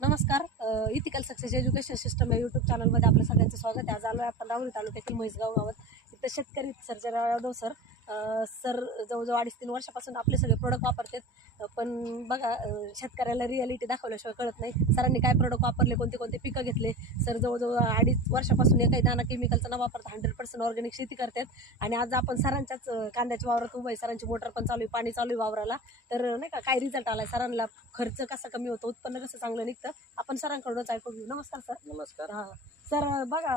नमस्कार ethical success education system या YouTube चॅनलमध्ये आपलं सगळ्यांचं स्वागत आहे. आज आलो आहे आपण राहुरी तालुक्यातील म्हैसगाव गावात. इथं शेतकरी सर्जराव यादव सर. सर जवळजवळ अडीच तीन वर्षापासून आपले सगळे प्रोडक्ट वापरतात. पण बघा शेतकऱ्याला रियालिटी दाखवल्याशिवाय कळत नाही. सरांनी काय प्रोडक्ट वापरले कोणते कोणते पिकं घेतले? सर जवळजवळ अडीच वर्षापासून एकही दाना केमिकलचा न वापरता हंड्रेड पर्सेंट ऑर्गॅनिक शेती करतात. आणि आज आपण सरांच्याच कांद्याच्या वावरात उभं आहे. सरांची मोटर पण चालू आहे पाणी चालू आहे वावराला. तर नाही का काय रिझल्ट आलाय? सरांना खर्च कसा कमी होतो? उत्पन्न कसं चांगलं निघतं? आपण सरांकडूनच ऐकून घेऊ. नमस्कार सर. नमस्कार. हा. सर बघा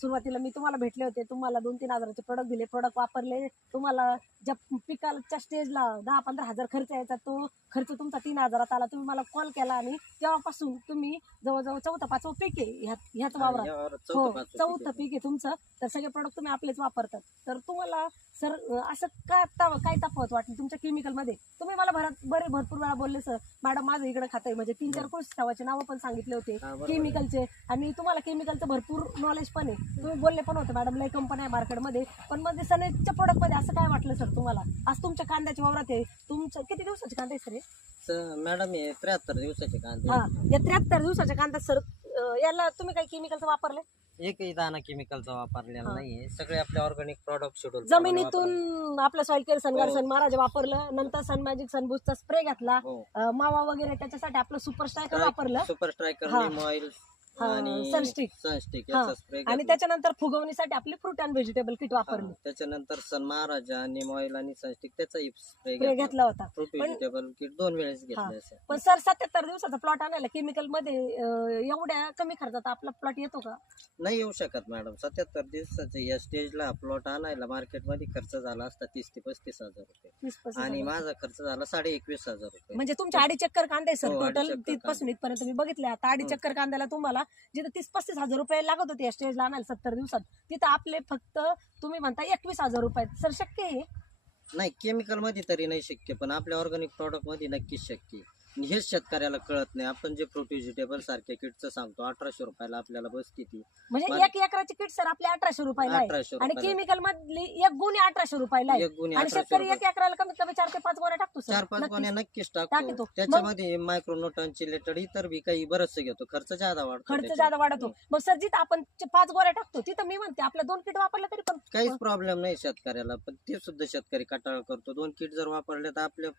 सुरुवातीला मी तुम्हाला भेटले होते तुम्हाला दोन तीन हजाराचे प्रोडक्ट दिले प्रोडक्ट वापरले. तुम्हाला ज्या पिकाच्या स्टेजला दहा पंधरा हजार खर्च यायचा तो खर्च तुमचा तीन हजारात आला. तुम्ही मला कॉल केला आणि तेव्हापासून तुम्ही जवळजवळ चौथा पाचवं पीक आहे ह्याच वावरात. हो चौथं पीक आहे. तुमचं. तर सगळे प्रोडक्ट तुम्ही आपलेच वापरतात. तर तुम्हाला सर असं काय ता- काय तफावत वाटली तुमच्या केमिकलमध्ये तुम्ही मला भरात बरे भरपूर वेळा बोलले सर मॅडम माझं इकडे खातं आहे म्हणजे तीन चार कृषी सेवाचे नावं पण सांगितले होते. केमिकलचे आणि तुम्हाला केमिकलचं भरपूर नॉलेज पण आहे. तुम्ही बोलले पण होते मॅडम लय कंपनी आहे मार्केटमध्ये पण मध्ये सनेजच्या प्रोडक्टमध्ये असं काय वाटलं सर तुम्हाला आज तुमच्या कांद्याच्या वावरात आहे तुमचं किती दिवसाचे कांदे सर हे? स- मॅडम हे त्र्याहत्तर दिवसाचे कांदे हा या त्र्याहत्तर दिवसाच्या कांद्यात सर याला तुम्ही काही केमिकलचं वापरले एकही दाना केमिकलचा वापरलेला हा. नाहीये सगळे आपले ऑर्गॅनिक प्रॉडक्ट शेड्यूल जमिनीतून आपलं सॉइल केअर सनगार हो. सन महाराज वापरलं नंतर सन मॅजिक सन बुस्टचा स्प्रे घेतला हो अं, मावा वगैरे त्याच्यासाठी आपलं सुपर स्ट्रायकर वापरलं सुपर स्ट्रायकर हा. ऑइल आणि सनस्टिक. सनस्टिक हा. याचा स्प्रे आणि त्याच्यानंतर फुगवणीसाठी आपली फ्रूट अँड व्हेजिटेबल किट वापरली. त्याच्यानंतर सन महाराजा निम ऑइल आणि सनस्टिक स्प्रे स्प्रे घेतला. होता. फ्रूट पण- व्हेजिटेबल किट दोन वेळेस घेतले असे. पण सर सत्याहत्तर दिवसाचा प्लॉट आणायला केमिकलमध्ये अं, एवढ्या कमी खर्चात आपला प्लॉट येतो का? नाही येऊ शकत मॅडम सत्याहत्तर दिवसाचे या स्टेजला प्लॉट आणायला मार्केटमध्ये खर्च झाला असता तीस ते पस्तीस हजार रुपये. पस्तीस आणि हजार. माझा खर्च झाला साडे एकवीस हजार रुपये. म्हणजे तुमच्या अडीच चक्कर कांदे सर हो, टोटल चक्कर तिथपासून इथपर्यंत मी बघितले. आता अडीच हं. चक्कर कांद्याला तुम्हाला जिथं तीस पस्तीस हजार रुपये लागत होते या स्टेजला आणायला सत्तर दिवसात तिथं आपले फक्त तुम्ही म्हणता एकवीस हजार रुपये सर शक्य आहे नाही केमिकलमध्ये तरी नाही शक्य पण आपल्या ऑर्गॅनिक प्रॉडक्टमध्ये नक्कीच शक्य आहे. हेच शेतकऱ्याला कळत नाही. आपण जे फ्रूट व्हेजिटेबल सारख्या किटचं सांगतो अठराशे रुपयाला आपल्याला बसते ती म्हणजे. एक एकराची किट सर आपल्या अठराशे रुपयाला आहे. अठराशे आणि रुपयाला. केमिकल मधली एक गुणी अठराशे रुपयाला आहे. एक गुणी आणि अठराशे शेतकरी रुपये. एक एकराला कमीत कमी चार ते पाच गोण्या टाकतो सर. चार पाच नक्कीच. गोण्या नक्कीच टाकतो. त्याच्यामध्ये मायक्रोनोटन चिलेटेड इतर बी काही बरंचसं घेतो. खर्च जादा वाढतो खर्च त्याच्यात. ज्यादा वाढतो. मग सर जिथं आपण चे पाच गोऱ्या टाकतो तिथं मी म्हणते आपल्या दोन किट वापरल्या तरी पण काहीच प्रॉब्लेम नाही शेतकऱ्याला पण ते सुद्धा शेतकरी कटाळ करतो. दोन किट जर वापरले तर आपल्या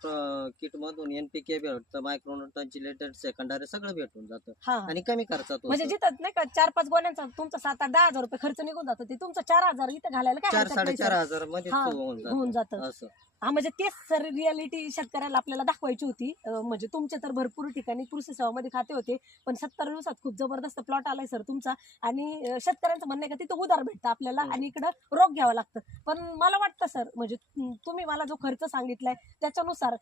किट मधून एनपीके भेटतं मायक्रोनोटन चिलेटेड सेकंडरी सगळं भेटून जातं. हा. आणि कमी खर्चात म्हणजे. जिथं नाही का चार पाच गोण्यांचा तुमचा सात आठ दहा हजार रुपये खर्च निघून जातो ते तुमचं चार हजार इथं घालायला काय चार हरकत नाही साडेचार. हजारमध्ये हा, होऊन होऊन जातं. जातं. असं. हा म्हणजे तेच सर रियालिटी शेतकऱ्याला आपल्याला दाखवायची होती. अं, म्हणजे तुमचे तर भरपूर ठिकाणी कृषी सेवामध्ये खाते होते पण सत्तर दिवसात खूप जबरदस्त प्लॉट आलाय सर तुमचा. आणि अं, शेतकऱ्यांचं म्हणणं आहे का तिथं उधार भेटतं आपल्याला हम्म. आणि इकडं रोग घ्यावं लागतं. पण मला वाटतं सर म्हणजे तुम- तुम्ही मला जो खर्च सांगितलाय त्याच्यानुसार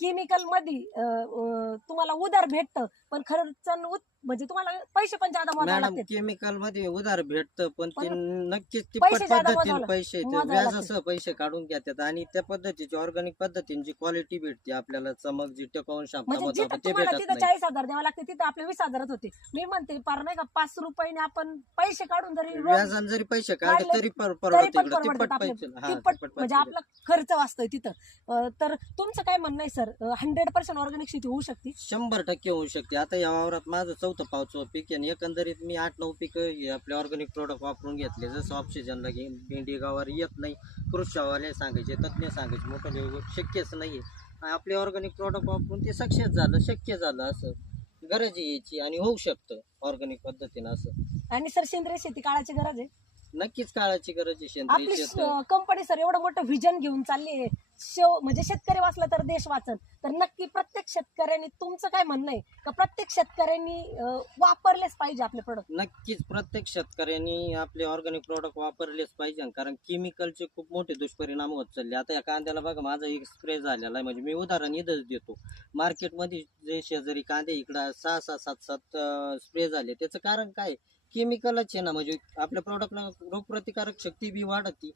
केमिकलमध्ये अं, अं, तुम्हाला उधार भेटतं पण खर्च न उत- म्हणजे तुम्हाला पैसे पण जादा मोजावे मॅडम लागतात. केमिकलमध्ये उधार भेटतं पण ते पण नक्कीच पैसे तिप्पट जादा पद्धतीने मोजावं- पैसे ते मोजावं व्याजासह पैसे काढून घेतात आणि त्या पद्धतीची ऑर्गॅनिक पद्धतीने जी क्वालिटी भेटते आपल्याला चमक जी टिकवून म्हणजे म्हणतो जिथं आपण, ते तुम्हाला भेटत तिथं नाही. चाळीस हजार द्यावं लागते तिथं आपले वीस हजारात होते. मी म्हणते पार नाही का पाच रुपयाने आपण पैसे काढून जरी रोज व्याजाने जरी पैसे काढले काढले तरी पर- तरी परवडत पण इकडं परवडतात तिप्पट आपले. पैसे हा, तिप्पट तिप्पट म्हणजे पैसे. आपला खर्च वाचतोय तिथं. अं, तर तुमचं काय म्हणणं आहे सर? हंड्रेड पर्सेंट ऑर्गॅनिक शेती होऊ शकते? शंभर टक्के होऊ शकते. आता या वावरात माझं चौथं पावचं पीक आहे आणि एकंदरीत मी आठ नऊ पीक आपले ऑर्गॅनिक प्रोडक्ट वापरून घेतले. जसं ऑक्सिजनला घे भेंडी गावावर येत नाही. कृषीवाले सांगायचे तज्ज्ञ सांगायचे मोठं लेवल शक्यच नाहीये. आपले ऑर्गॅनिक प्रोडक्ट वापरून ते सक्सेस झालं शक्य झालं असं. गरज आहे याची आणि होऊ शकतं ऑर्गॅनिक पद्धतीनं असं. आणि सर सेंद्रिय शेती काळाची गरज आहे? नक्कीच काळाची गरज आहे सेंद्रिय आपली शेत. कंपनी सर एवढं मोठं व्हिजन घेऊन चालली आहे. शेव म्हणजे शेतकरी वाचला तर देश वाचन. तर नक्की प्रत्येक शेतकऱ्यांनी तुमचं काय म्हणणं आहे? का प्रत्येक शेतकऱ्यांनी अं, वापरलेच पाहिजे आपले प्रोडक्ट नक्कीच प्रत्येक शेतकऱ्यांनी आपले ऑर्गॅनिक प्रोडक्ट वापरलेच पाहिजे कारण केमिकलचे खूप मोठे दुष्परिणाम होत चालले. आता या कांद्याला बघा माझा एक स्प्रे झालेला आहे. म्हणजे मी उदाहरण इथंच देतो. मार्केटमध्ये जे शेजारी कांदे इकडं सहा सहा सात सात स्प्रे झाले. त्याचं कारण काय? केमिकलच आहे ना म्हणजे आपल्या प्रोडक्टला रोगप्रतिकारक शक्ती बी वाढती.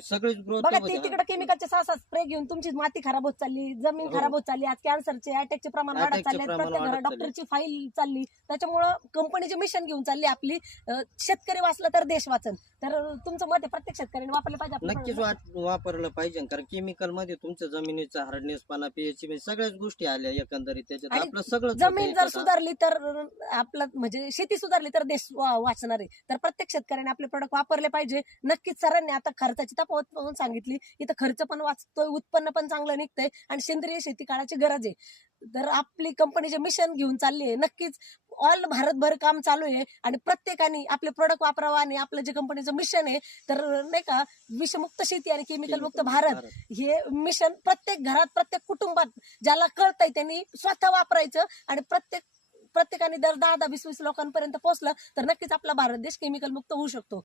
सगळीच ग्रोथ बघा ते तिकडे केमिकलचे सहा सहा स्प्रे घेऊन तुमची माती खराब होत चालली जमीन हो. खराब होत चालली आज कॅन्सरचे अटॅकचे प्रमाण वाढत चालले प्रमाण प्रत्येक वाढत घरात चालले. डॉक्टरची फाईल चालली. त्याच्यामुळं कंपनीचे मिशन घेऊन चालली आपली. अं, शेतकरी वाचला तर देश वाचन. तर तुमचं मत आहे प्रत्येक शेतकऱ्याने वापरलं पाहिजे आपलं नक्कीच product. वाट- वापरलं पाहिजे कारण केमिकलमध्ये तुमच्या जमिनीचा हार्डनेसपणा पीएच सगळ्याच गोष्टी आल्या एकंदरीत. त्याच्यात आणि आपलं सगळं जमीन जर सुधारली तर अं, आपलं म्हणजे शेती सुधारली तर देश वा- वाचणार आहे. तर प्रत्येक शेतकऱ्याने आपले प्रोडक्ट वापरले पाहिजे. नक्कीच सरांनी आता खर्चाची तफावत पण सांगितली. इथं खर्च पण वाचतोय उत्पन्न पण चांगलं निघतंय आणि सेंद्रिय शेती काळाची गरज आहे. तर आपली कंपनीचे मिशन घेऊन चालली आहे. नक्कीच ऑल भारतभर काम चालू आहे आणि प्रत्येकाने आपले प्रोडक्ट वापरावं आणि आपलं जे कंपनीचं मिशन आहे तर नाही का विषमुक्त शेती आणि केमिकल मुक्त भारत हे मिशन प्रत्येक घरात प्रत्येक कुटुंबात ज्याला कळतंय त्यांनी स्वतः वापरायचं आणि प्रत्येक प्रत्येकाने दर दहा दहा वीस वीस लोकांपर्यंत पोहोचलं तर नक्कीच आपला भारत देश केमिकल मुक्त होऊ शकतो.